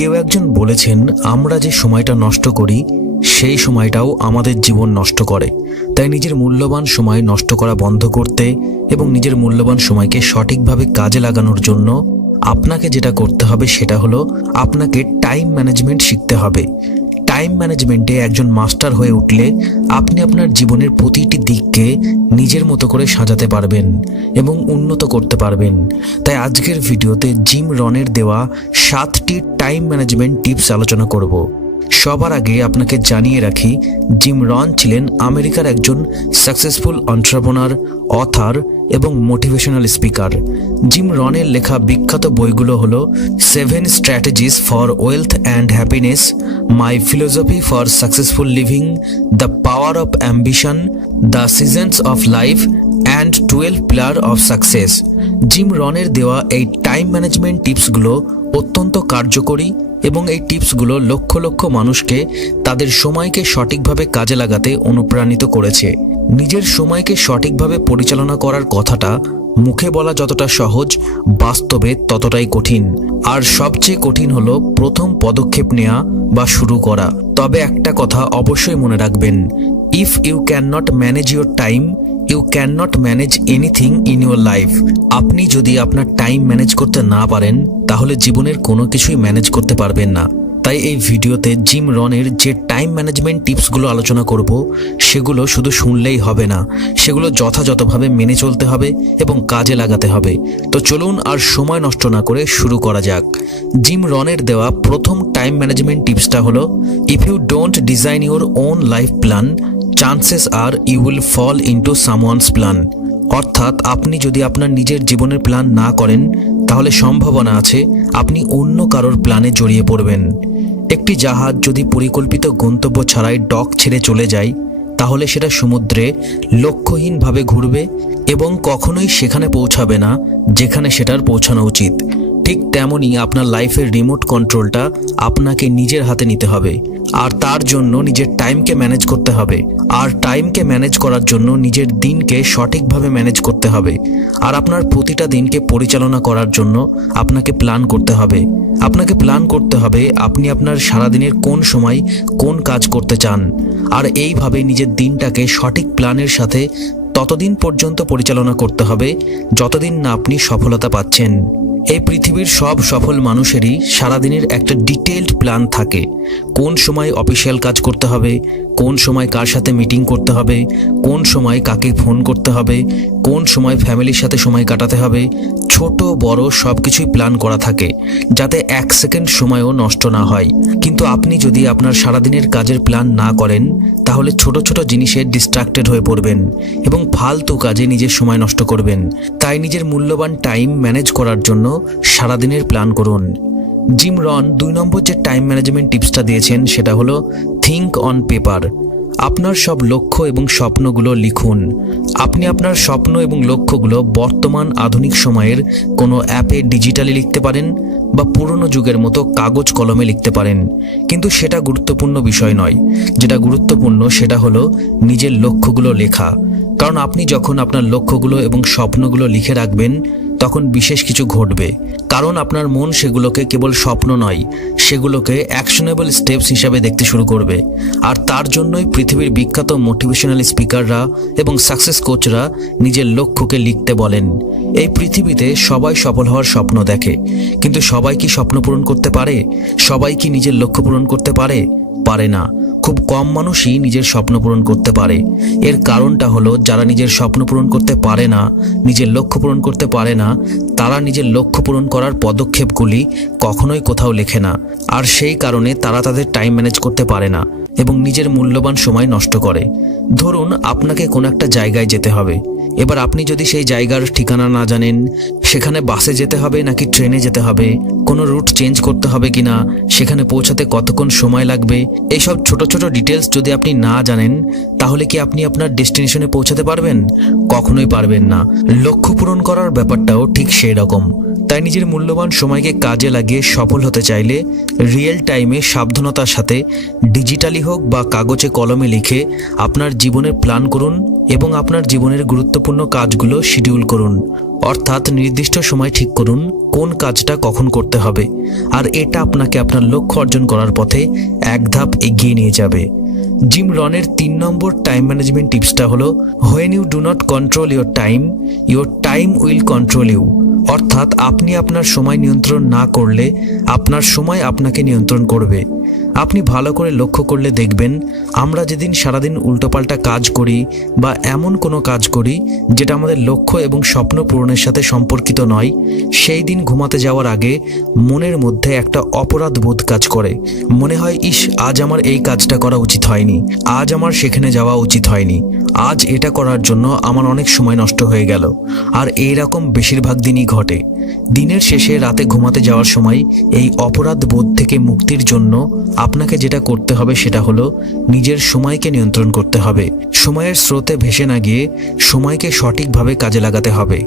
কেউ একজন বলেছেন, আমরা যে সময়টা নষ্ট করি সেই সময়টাও আমাদের জীবন নষ্ট করে। তাই নিজের মূল্যবান সময় নষ্ট করা বন্ধ করতে এবং নিজের মূল্যবান সময়কে সঠিকভাবে কাজে লাগানোর জন্য আপনাকে যেটা করতে হবে সেটা হলো আপনাকে টাইম ম্যানেজমেন্ট শিখতে হবে। টাইম ম্যানেজমেন্টে একজন মাস্টার হয়ে উঠলে আপনি আপনার জীবনের প্রতিটি দিককে নিজের মতো করে সাজাতে পারবেন এবং উন্নত করতে পারবেন। তাই আজকের ভিডিওতে জিম রনের দেওয়া 7টি টাইম ম্যানেজমেন্ট টিপস আলোচনা করব। সবার আগে আপনাকে জানিয়ে রাখি, জিম রন ছিলেন আমেরিকার একজন সাকসেসফুল এন্টারপ্রেনার, অথর এবং মোটিভেশনাল স্পিকার। জিম রনের লেখা বিখ্যাত বইগুলো হলো 7 strategies for wealth and happiness, my philosophy for successful living, the power of ambition, the seasons of life and 12 pillar of success. Jim রনের দেওয়া এই টাইম ম্যানেজমেন্ট টিপসগুলো অত্যন্ত কার্যকরী এবং এই টিপসগুলো লক্ষ লক্ষ মানুষকে তাদের সময়কে সঠিকভাবে কাজে লাগাতে অনুপ্রাণিত করেছে। নিজের সময়কে সঠিকভাবে পরিচালনা করার কথাটা মুখে বলা যতটা সহজ, বাস্তবে ততটাই কঠিন। আর সবচেয়ে কঠিন হলো প্রথম পদক্ষেপ নেওয়া বা শুরু করা। তবে একটা কথা অবশ্যই মনে রাখবেন, if you can not manage your time, you can not manage anything in your life. আপনি যদি আপনার টাইম ম্যানেজ করতে না পারেন তাহলে জীবনের কোনো কিছুই ম্যানেজ করতে পারবেন না। তাই এই ভিডিওতে জিম রনের যে টাইম ম্যানেজমেন্ট টিপসগুলো আলোচনা করব সেগুলো শুধু শুনলেই হবে না, সেগুলো যথাযথভাবে মেনে চলতে হবে এবং কাজে লাগাতে হবে। তো চলুন আর সময় নষ্ট না করে শুরু করা যাক। জিম রনের দেওয়া প্রথম টাইম ম্যানেজমেন্ট টিপসটা হলো, if you don't design your own life plan, chances are you will fall into someone's plan. অর্থাৎ আপনি যদি আপনার নিজের জীবনের প্ল্যান না করেন তাহলে সম্ভাবনা আছে আপনি অন্য কারোর প্ল্যানে জড়িয়ে পড়বেন। একটি জাহাজ যদি পরিকল্পিত গন্তব্য ছাড়াই ডক ছেড়ে চলে যায় তাহলে সেটা সমুদ্রে লক্ষ্যহীনভাবে ঘুরবে এবং কখনোই সেখানে পৌঁছাবে না যেখানে সেটার পৌঁছানো উচিত। ঠিক তেমনই আপনার লাইফের রিমোট কন্ট্রোলটা আপনাকে নিজের হাতে নিতে হবে, আর তার জন্য নিজের টাইমকে ম্যানেজ করতে হবে। আর টাইমকে ম্যানেজ করার জন্য নিজের দিনকে সঠিকভাবে ম্যানেজ করতে হবে। আর আপনার প্রতিটা দিনকে পরিচালনা করার জন্য আপনাকে প্ল্যান করতে হবে। আপনাকে প্ল্যান করতে হবে আপনি আপনার সারাদিনের কোন সময় কোন কাজ করতে চান, আর এইভাবে নিজের দিনটাকে সঠিক প্ল্যানের সাথে ততদিন পর্যন্ত পরিচালনা করতে হবে যতদিন না আপনি সফলতা পাচ্ছেন। এই পৃথিবীর সব সফল মানুষেরই সারাদিনের একটা ডিটেইলড প্ল্যান থাকে। কোন সময় অফিসিয়াল কাজ করতে হবে, কোন সময় কার সাথে মিটিং করতে হবে, কোন সময় কাকে ফোন করতে হবে, কোন সময় ফ্যামিলির সাথে সময় কাটাতে হবে। ছোট বড় সব কিছুই প্ল্যান করা থাকে যাতে 1 সেকেন্ড সময়ও নষ্ট না হয়। কিন্তু আপনি যদি আপনার সারাদিনের কাজের প্ল্যান না করেন তাহলে ছোট ছোট জিনিসে ডিস্ট্রাক্টেড হয়ে পড়বেন এবং ফালতু কাজে নিজের সময় নষ্ট করবেন। তাই নিজের মূল্যবান টাইম ম্যানেজ করার জন্য সারাদিনের প্ল্যান করুন। জিম রন 2 নম্বর যে টাইম ম্যানেজমেন্ট টিপসটা দিয়েছেন সেটা হলো, থিঙ্ক অন পেপার। আপনার সব লক্ষ্য এবং স্বপ্নগুলো লিখুন। আপনি আপনার স্বপ্ন এবং লক্ষ্যগুলো বর্তমান আধুনিক সময়ের কোনো অ্যাপে ডিজিটালি লিখতে পারেন বা পুরনো যুগের মতো কাগজ কলমে লিখতে পারেন, কিন্তু সেটা গুরুত্বপূর্ণ বিষয় নয়। যেটা গুরুত্বপূর্ণ সেটা হলো নিজের লক্ষ্যগুলো লেখা। কারণ আপনি যখন আপনার লক্ষ্যগুলো এবং স্বপ্নগুলো লিখে রাখবেন তখন বিশেষ কিছু ঘটবে। কারণ আপনার মন সেগুলোকে কেবল স্বপ্ন নয়, সেগুলোকে অ্যাকশনেবল স্টেপস হিসাবে দেখতে শুরু করবে। আর তার জন্যই পৃথিবীর বিখ্যাত মোটিভেশনাল স্পিকাররা এবং সাকসেস কোচরা নিজের লক্ষ্যকে লিখতে বলেন। এই পৃথিবীতে সবাই সফল হওয়ার স্বপ্ন দেখে, কিন্তু সবাই কি স্বপ্ন পূরণ করতে পারে? সবাই কি নিজের লক্ষ্য পূরণ করতে পারে? পারে না। খুব কম মানুষই নিজের স্বপ্ন পূরণ করতে পারে। এর কারণটা হলো, যারা নিজের স্বপ্ন পূরণ করতে পারে না, নিজের লক্ষ্য পূরণ করতে পারে না, তারা নিজের লক্ষ্য পূরণ করার পদক্ষেপগুলি কখনোই কোথাও লেখে না। আর সেই কারণে তারা তাদের টাইম ম্যানেজ করতে পারে না এবং নিজের মূল্যবান সময় নষ্ট করে। ধরুন আপনাকে কোনো একটা জায়গায় যেতে হবে। এবার আপনি যদি সেই জায়গার ঠিকানা না জানেন, সেখানে বাসে যেতে হবে নাকি ট্রেনে যেতে হবে, কোনো রুট চেঞ্জ করতে হবে কিনা, সেখানে পৌঁছাতে কতক্ষণ সময় লাগবে, এইসব ছোট ছোট ডিটেলস যদি আপনি না জানেন তাহলে কি আপনি আপনার ডেস্টিনেশনে পৌঁছাতে পারবেন? কখনোই পারবেন না। লক্ষ্য পূরণ করার ব্যাপারটাও ঠিক সেই রকম। তাই নিজের মূল্যবান সময়কে কাজে লাগিয়ে সফল হতে চাইলে রিয়েল টাইমে সাবধানতার সাথে ডিজিটালি হোক হোক বা কাগজে কলমে লিখে আপনার জীবনের প্ল্যান করুন এবং আপনার জীবনের গুরুত্বপূর্ণ কাজগুলো শিডিউল করুন। অর্থাৎ নির্দিষ্ট সময় ঠিক করুন কোন কাজটা কখন করতে হবে, আর এটা আপনাকে আপনার লক্ষ্য অর্জন করার পথে এক ধাপ এগিয়ে নিয়ে যাবে। জিম রনের 3 নম্বর টাইম ম্যানেজমেন্ট টিপসটা হলো, when you do not control your time will control you. অর্থাৎ আপনি আপনার সময় নিয়ন্ত্রণ না করলে আপনার সময় আপনাকে নিয়ন্ত্রণ করবে। আপনি ভালো করে লক্ষ্য করলে দেখবেন, আমরা যেদিন সারাদিন উল্টোপাল্টা কাজ করি বা এমন কোনো কাজ করি যেটা আমাদের লক্ষ্য এবং স্বপ্ন পূরণের সাথে সম্পর্কিত নয়, সেই দিন ঘুমাতে যাওয়ার আগে মনের মধ্যে একটা অপরাধ বোধ কাজ করে। মনে হয়, ইস, আজ আমার এই কাজটা করা উচিত হয়নি, আজ আমার সেখানে যাওয়া উচিত হয়নি, আজ এটা করার জন্য আমার অনেক সময় নষ্ট হয়ে গেল। আর এইরকম বেশিরভাগ দিনই ঘটে। দিনের শেষে রাতে ঘুমাতে যাওয়ার সময় এই অপরাধ বোধ থেকে মুক্তির জন্য আপনাকে যেটা করতে হবে সেটা হলো নিজের সময়কে নিয়ন্ত্রণ করতে হবে। সময়ের স্রোতে ভেসে না গিয়ে সময়কে সঠিকভাবে কাজে লাগাতে হবে।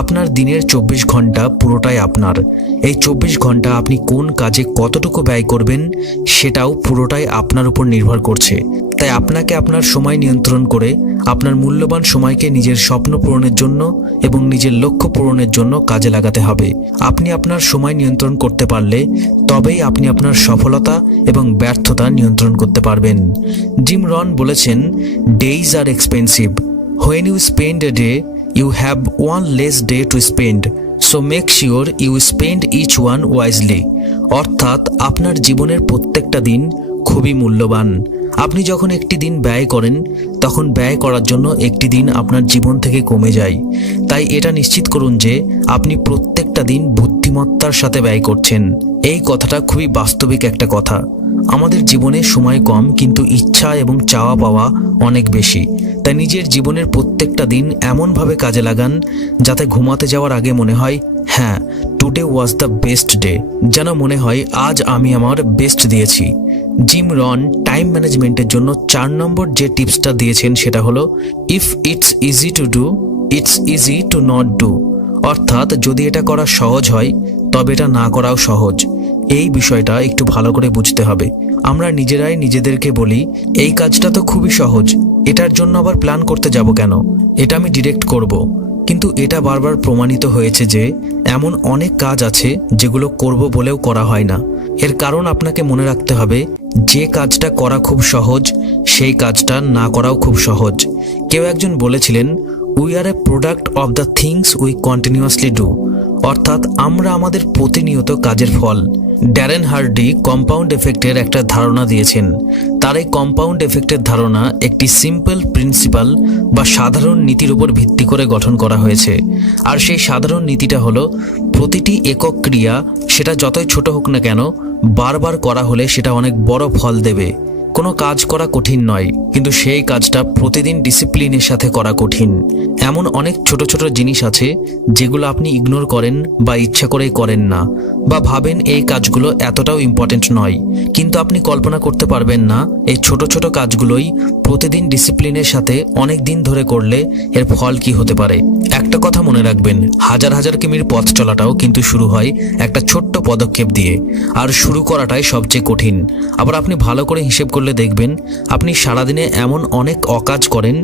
আপনার দিনের 24 ঘন্টা পুরোটাই আপনার। এই 24 ঘন্টা আপনি কোন কাজে কতটুকু ব্যয় করবেন সেটাও পুরোটাই আপনার উপর নির্ভর করছে। তাই আপনাকে আপনার সময় নিয়ন্ত্রণ করে আপনার মূল্যবান সময়কে নিজের স্বপ্ন পূরণের জন্য এবং নিজের লক্ষ্য পূরণের জন্য কাজে লাগাতে হবে। আপনি আপনার সময় নিয়ন্ত্রণ করতে পারলে তবেই আপনি আপনার সফলতা এবং ব্যর্থতা নিয়ন্ত্রণ করতে পারবেন। জিম রন বলেছেন, days are expensive. When you spend a day, you have one less day to spend, so make sure you spend each one wisely. অর্থাৎ আপনার জীবনের প্রত্যেকটা দিন খুবই মূল্যবান। আপনি যখন একটি দিন ব্যয় করেন তখন ব্যয় করার জন্য একটি দিন আপনার জীবন থেকে কমে যায়। তাই এটা নিশ্চিত করুন যে আপনি প্রত্যেকটা দিন বুদ্ধিমত্তার সাথে ব্যয় করছেন। এই কথাটা খুবই বাস্তবিক একটা কথা। আমাদের জীবনে সময় কম, কিন্তু ইচ্ছা এবং চাওয়া পাওয়া অনেক বেশি। তাই নিজের জীবনের প্রত্যেকটা দিন এমনভাবে কাজে লাগান যাতে ঘুমাতে যাওয়ার আগে মনে হয়, হ্যাঁ, today was the best day. যেন মনে হয় আজ আমি আমার বেস্ট দিয়েছি। জিম রন টাইম ম্যানেজমেন্টের জন্য 4 নম্বর যে টিপসটা দিয়েছেন সেটা হলো, if it's easy to do, it's easy to not do. অর্থাৎ যদি এটা করা সহজ হয় তবে এটা না করাও সহজ। এই বিষয়টা একটু ভালো করে বুঝতে হবে। আমরা নিজেরাই নিজেদেরকে বলি, এই কাজটা তো খুবই সহজ, এটার জন্য আবার প্ল্যান করতে যাব কেন, এটা আমি ডিরেক্ট করব। কিন্তু এটা বারবার প্রমাণিত হয়েছে যে এমন অনেক কাজ আছে যেগুলো করব বলেও করা হয় না। এর কারণ আপনাকে মনে রাখতে হবে, যে কাজটা করা খুব সহজ সেই কাজটা না করাও খুব সহজ। কেউ একজন বলেছিলেন, we are A product of the things we continuously do. অর্থাৎ আমরা আমাদের প্রতিনিয়ত কাজের ফল। ড্যারেন হার্ডি কম্পাউন্ড এফেক্টের একটা ধারণা দিয়েছেন। তার এই কম্পাউন্ড এফেক্টের ধারণা একটি সিম্পল প্রিন্সিপাল বা সাধারণ নীতির উপর ভিত্তি করে গঠন করা হয়েছে। আর সেই সাধারণ নীতিটা হলো, প্রতিটি একক ক্রিয়া, সেটা যতই ছোট হোক না কেন, বারবার করা হলে সেটা অনেক বড় ফল দেবে। কোনো কাজ করা কঠিন নয়, কিন্তু সেই কাজটা প্রতিদিন ডিসিপ্লিনের সাথে করা কঠিন। এমন অনেক ছোট ছোট জিনিস আছে যেগুলো আপনি ইগনোর করেন বা ইচ্ছা করেই করেন না, বা ভাবেন এই কাজগুলো এতটাও ইম্পর্টেন্ট নয়। কিন্তু আপনি কল্পনা করতে পারবেন না এই ছোট ছোট কাজগুলোই প্রতিদিন ডিসিপ্লিনের সাথে অনেক দিন ধরে করলে এর ফল কি হতে পারে। একটা কথা মনে রাখবেন, হাজার হাজার কিমির পথ চলাটাও কিন্তু শুরু হয় একটা ছোট্ট পদক্ষেপ দিয়ে, আর শুরু করাটাই সবচেয়ে কঠিন। আবার আপনি ভালো করে হিসেব করলে দেখবেন, আপনি সারাদিনে এমন অনেক অকাজ করেন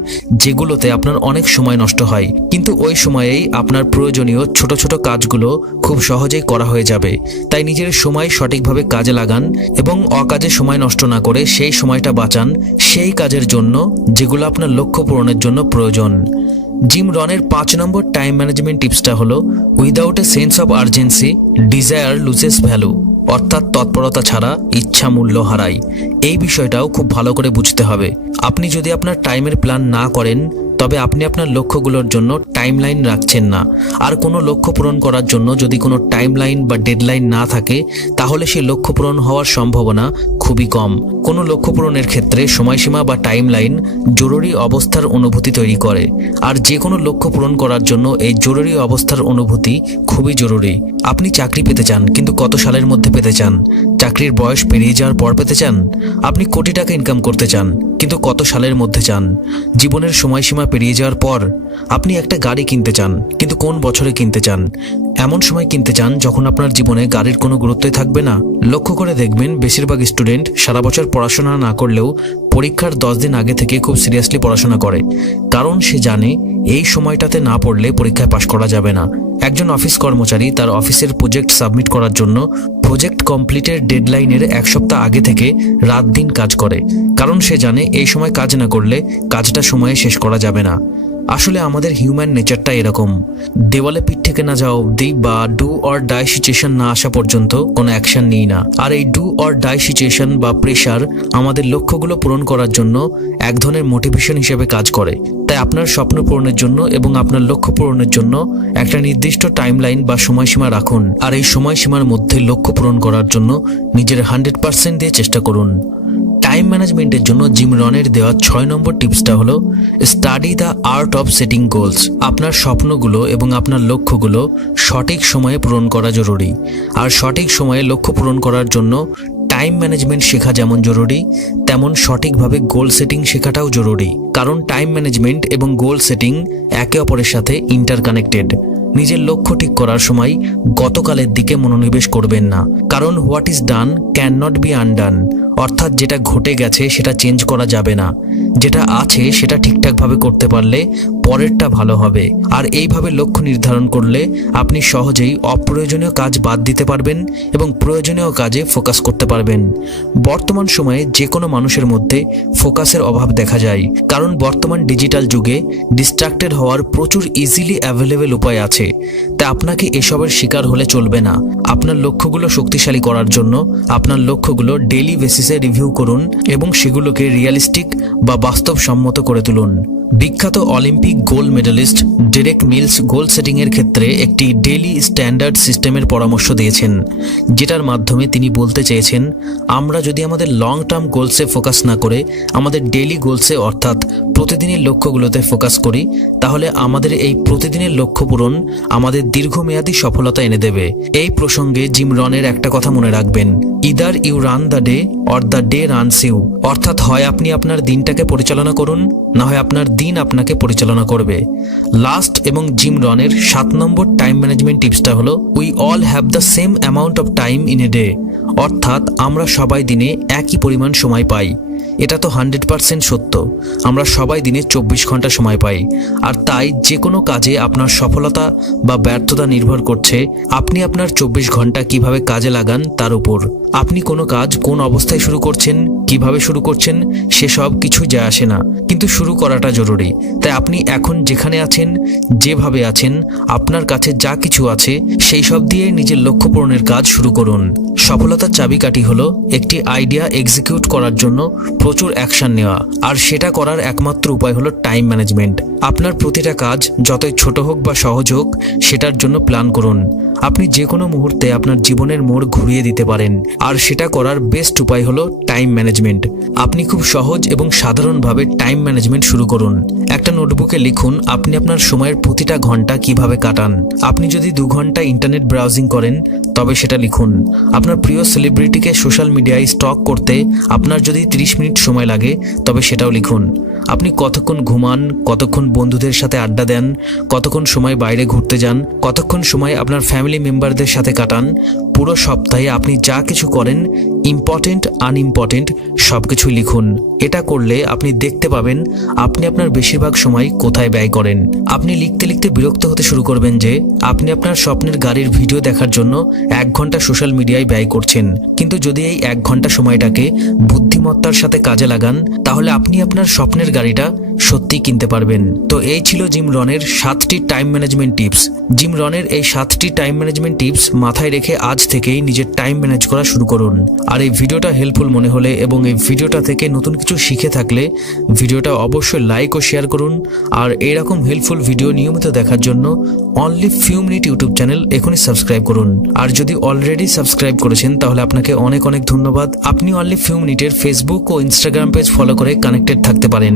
যেগুলোতে আপনার অনেক সময় নষ্ট হয়, কিন্তু ওই সময়েই আপনার প্রয়োজনীয় ছোট ছোট কাজগুলো খুব সহজেই করা হয়ে যাবে। তাই নিজের সময় সঠিকভাবে কাজে লাগান এবং অকাজে সময় নষ্ট না করে সেই সময়টা বাঁচান সেই কাজের জন্য যেগুলো আপনার লক্ষ্য পূরণের জন্য প্রয়োজন। জিম রনের 5 নম্বর টাইম ম্যানেজমেন্ট টিপসটা হলো, without a sense of urgency desire loses value. অর্থাৎ তৎপরতা ছাড়া ইচ্ছা মূল্য হারায়। এই বিষয়টাও খুব ভালো করে বুঝতে হবে। আপনি যদি আপনার টাইমের প্ল্যান না করেন তবে আপনি আপনার লক্ষ্যগুলোর জন্য টাইমলাইন রাখছেন না। আর কোনো লক্ষ্য পূরণ করার জন্য যদি কোনো টাইমলাইন বা ডেডলাইন না থাকে তাহলে সেই লক্ষ্য পূরণ হওয়ার সম্ভাবনা খুবই কম। কোনো লক্ষ্য পূরণের ক্ষেত্রে সময়সীমা বা টাইমলাইন জরুরি অবস্থার অনুভূতি তৈরি করে। আর যে কোনো লক্ষ্য পূরণ করার জন্য এই জরুরি অবস্থার অনুভূতি খুবই জরুরি। আপনি চাকরি পেতে চান, কিন্তু কত সালের মধ্যে পেতে চান চাকরির বয়স পেরিয়ে যাওয়ার পর পেতে চান? আপনি কোটি টাকা ইনকাম করতে চান, কিন্তু কত সালের মধ্যে চান? জীবনের সময়সীমা পেরিয়ে যাওয়ার পর আপনি একটা গাড়ি কিনতে চান, কিন্তু কোন বছরে কিনতে চান? এমন সময় কিনতে চান যখন আপনার জীবনে গাড়ির কোনো গুরুত্বই থাকবে না। লক্ষ্য করে দেখবেন বেশিরভাগ স্টুডেন্ট সারা বছর পড়াশোনা না করলেও পরীক্ষার 10 দিন আগে থেকে খুব সিরিয়াসলি পড়াশোনা করে, কারণ সে জানে এই সময়টাতে না পড়লে পরীক্ষায় পাশ করা যাবে না। একজন অফিস কর্মচারী তার অফিসের প্রজেক্ট সাবমিট করার জন্য প্রজেক্ট কমপ্লিটের ডেডলাইনের 1 সপ্তাহ আগে থেকে রাত দিন কাজ করে, কারণ সে জানে এই সময় কাজ না করলে কাজটা সময়ে শেষ করা যাবে না। আসলে আমাদের হিউম্যান নেচারটা এরকম, দেওয়ালে পিঠ থেকে না যাওয়া অবধি বা ডু অর ডাই সিচুয়েশন না আসা পর্যন্ত কোনো অ্যাকশন নিই না। আর এই ডু অর ডাই সিচুয়েশন বা প্রেশার আমাদের লক্ষ্যগুলো পূরণ করার জন্য এক ধরনের মোটিভেশন হিসেবে কাজ করে। তাই আপনার স্বপ্ন পূরণের জন্য এবং আপনার লক্ষ্য পূরণের জন্য একটা নির্দিষ্ট টাইমলাইন বা সময়সীমা রাখুন, আর এই সময়সীমার মধ্যে লক্ষ্য পূরণ করার জন্য নিজের 100% দিয়ে চেষ্টা করুন। টাইম ম্যানেজমেন্টের জন্য জিম রনের দেওয়া 6 নম্বর টিপসটা হলো study the art of setting goals. আপনার স্বপ্নগুলো এবং আপনার লক্ষ্যগুলো সঠিক সময়ে পূরণ করা জরুরি, আর সঠিক সময়ে লক্ষ্য পূরণ করার জন্য টাইম ম্যানেজমেন্ট শেখা যেমন জরুরি, তেমন সঠিকভাবে গোল সেটিং শেখাটাও জরুরি। কারণ টাইম ম্যানেজমেন্ট এবং গোল সেটিং একে অপরের সাথে ইন্টারকানেক্টেড। নিজের লক্ষ্য ঠিক করার সময় গতকালের দিকে মনোনিবেশ করবেন না, কারণ what is done can not be undone. অর্থাৎ যেটা ঘটে গেছে সেটা চেঞ্জ করা যাবে না, যেটা আছে সেটা ঠিকঠাকভাবে করতে পারলে পরেরটা ভালো হবে। আর এইভাবে লক্ষ্য নির্ধারণ করলে আপনি সহজেই অপ্রয়োজনীয় কাজ বাদ দিতে পারবেন এবং প্রয়োজনীয় কাজে ফোকাস করতে পারবেন। বর্তমান সময়ে যে কোনো মানুষের মধ্যে ফোকাসের অভাব দেখা যায়, কারণ বর্তমান ডিজিটাল যুগে ডিস্ট্রাক্টেড হওয়ার প্রচুর ইজিলি অ্যাভেলেবেল উপায় আছে। তাই আপনাকে এসবের শিকার হলে চলবে না। আপনার লক্ষ্যগুলো শক্তিশালী করার জন্য আপনার লক্ষ্যগুলো ডেইলি বেসিসে রিভিউ করুন এবং সেগুলোকে রিয়েলিস্টিক বা বাস্তবসম্মত করে তুলুন। বিখ্যাত Olympic gold medallist Derek Mills goal setting এর ক্ষেত্রে একটি ডেইলি স্ট্যান্ডার্ড সিস্টেমের পরামর্শ দিয়েছেন, যেটার মাধ্যমে তিনি বলতে চেয়েছেন আমরা যদি আমাদের লং টার্ম গোলসে ফোকাস না করে আমাদের ডেইলি গোলসে অর্থাৎ প্রতিদিনের লক্ষ্যগুলোতে ফোকাস করি, তাহলে আমাদের এই প্রতিদিনের লক্ষ্য পূরণ আমাদের দীর্ঘমেয়াদী সফলতা এনে দেবে। এই প্রসঙ্গে জিম রনের একটা কথা মনে রাখবেন, either you run the day or the day runs you. অর্থাৎ হয় আপনি আপনার দিনটাকে পরিচালনা করুন, না হয় আপনার দিন আপনাকে পরিচালনা করবে। লাস্ট এবং জিম রনের 7 নম্বর টাইম ম্যানেজমেন্ট টিপসটা হলো we all have the same amount of time in a day. অর্থাৎ আমরা সবাই দিনে একই পরিমাণ সময় পাই। এটা তো 100% সত্য। আমরা সবাই দিনে 24 ঘন্টা সময় পাই, আর তাই যে কোনো কাজে আপনার সফলতা বা ব্যর্থতা নির্ভর করছে আপনি আপনার 24 ঘন্টা কিভাবে কাজে লাগান তার উপর। আপনি কোনো কাজ কোন অবস্থায় শুরু করছেন, কিভাবে শুরু করছেন, সেসব কিছুই যায় আসে না, কিন্তু শুরু করাটা জরুরি। তাই আপনি এখন যেখানে আছেন, যেভাবে আছেন, আপনার কাছে যা কিছু আছে সেই সব দিয়ে নিজের লক্ষ্য পূরণের কাজ শুরু করুন। সফলতার চাবিকাঠি হলো একটি আইডিয়া এক্সিকিউট করার জন্য প্রচুর অ্যাকশন নেওয়া, আর সেটা করার একমাত্র উপায় হলো টাইম ম্যানেজমেন্ট। আপনার প্রতিটা কাজ যতই ছোট হোক বা সহজ হোক সেটার জন্য প্ল্যান করুন। আপনি যে কোনো মুহূর্তে আপনার জীবনের মোড় ঘুরিয়ে দিতে পারেন, আর সেটা করার বেস্ট উপায় হলো টাইম ম্যানেজমেন্ট। আপনি খুব সহজ এবং সাধারণভাবে টাইম ম্যানেজমেন্ট শুরু করুন। একটা নোটবুকে লিখুন আপনি আপনার সময়ের প্রতিটা ঘন্টা কিভাবে কাটান। আপনি যদি 2 ঘন্টা ইন্টারনেট ব্রাউজিং করেন তবে সেটা লিখুন। আপনার প্রিয় সেলিব্রিটিকে সোশ্যাল মিডিয়ায় স্টক করতে আপনার যদি 30 মিনিট সময় লাগে তবে সেটাও লিখুন। আপনি কতক্ষণ ঘুমান, কতক্ষণ বন্ধুদের সাথে আড্ডা দেন, কতক্ষণ সময় বাইরে ঘুরতে যান, কতক্ষণ সময় আপনার ফ্যামিলি মেম্বারদের সাথে কাটান। পুরো সপ্তাহে আপনি যা কিছু করেন, ইম্পর্টেন্ট আনইম্পর্টেন্ট সব কিছু লিখুন। এটা করলে আপনি দেখতে পাবেন আপনি আপনার বেশিরভাগ সময় কোথায় ব্যয় করেন। আপনি লিখতে লিখতে বিরক্ত হতে শুরু করবেন যে আপনি আপনার স্বপ্নের গাড়ির ভিডিও দেখার জন্য 1 ঘন্টা সোশ্যাল মিডিয়ায় ব্যয় করছেন, কিন্তু যদি এই 1 ঘন্টা সময়টাকে বুদ্ধিমত্তার সাথে কাজে লাগান তাহলে আপনি আপনার স্বপ্নের গাড়িটা সত্যি কিনতে পারবেন। তো এই ছিল জিম রনের 7টি টাইম ম্যানেজমেন্ট টিপস। জিম রনের এই 7টি টাইম ম্যানেজমেন্ট টিপস মাথায় রেখে আজ থেকেই নিজের টাইম ম্যানেজ করা শুরু করুন। আর এই ভিডিওটা হেল্পফুল মনে হলে এবং এই ভিডিওটা থেকে নতুন কিছু শিখে থাকলে ভিডিওটা অবশ্যই লাইক ও শেয়ার করুন। আর এরকম হেল্পফুল ভিডিও নিয়মিত দেখার জন্য only few minute YouTube channel এখনই সাবস্ক্রাইব করুন। আর যদি অলরেডি সাবস্ক্রাইব করেছেন তাহলে আপনাকে অনেক অনেক ধন্যবাদ। আপনি অনলি ফিউ মিনিটের ফেসবুক ও ইনস্টাগ্রাম পেজ ফলো করে কানেক্টেড থাকতে পারেন।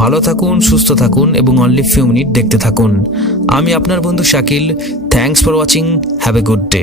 ভালো থাকুন, সুস্থ থাকুন এবং অনলি ফিউ মিনিট দেখতে থাকুন। আমি আপনার বন্ধু Shakil. Thanks for watching. Have a good day.